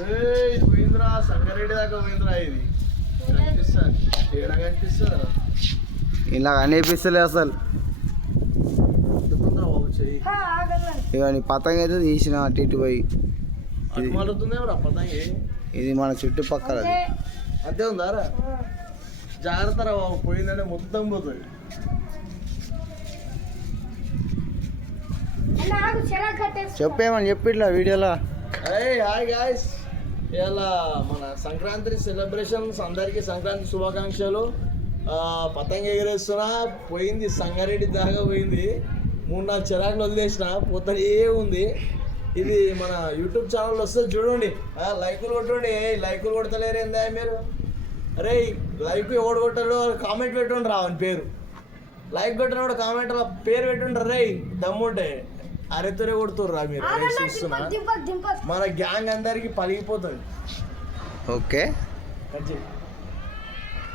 ఇది పోయిందిరా, సంగారెడ్డి దాకా పోయిందిరా. ఇది కనిపిస్తా ఏడ కనిపిస్తుందా? ఇలా అనిపిస్తలే అసలు. ఇక నీ పతంగ అయితే తీసిన అటు ఇటు పోయి. ఇది మన చుట్టుపక్కలది. అంతే ఉందారా? జాగ్రత్త రా బాబు, పోయిందంటే మొత్తం పోతుంది. చెప్పేమని చెప్పి ఇట్లా వీడియోలో. హాయ్ గాయ్స్, ఇలా మన సంక్రాంతి సెలబ్రేషన్స్, అందరికీ సంక్రాంతి శుభాకాంక్షలు. పతంగ ఎగిరేస్తున్నా, పోయింది సంగారెడ్డి దాకా పోయింది. 3-4 చిరాకులు వదిలేసిన, పోతానే ఉంది. ఇది మన యూట్యూబ్ ఛానల్ వస్తుంది చూడండి, లైకులు కొట్టండి. లైకులు కొడతలేరు ఏందా మీరు? అరే లైక్ ఎవడు కొట్టాడు కామెంట్ పెట్టుండ్రు రా అని పేరు. లైక్ కొట్టినప్పుడు కామెంట్ పేరు పెట్టుండ్రు. రే దమ్ముంటే అరెతూరే కొడుతుర్రు రా మీరు. చూస్తున్నా మన గ్యాంగ్ అందరికి పలిగిపోతుంది. ఓకే.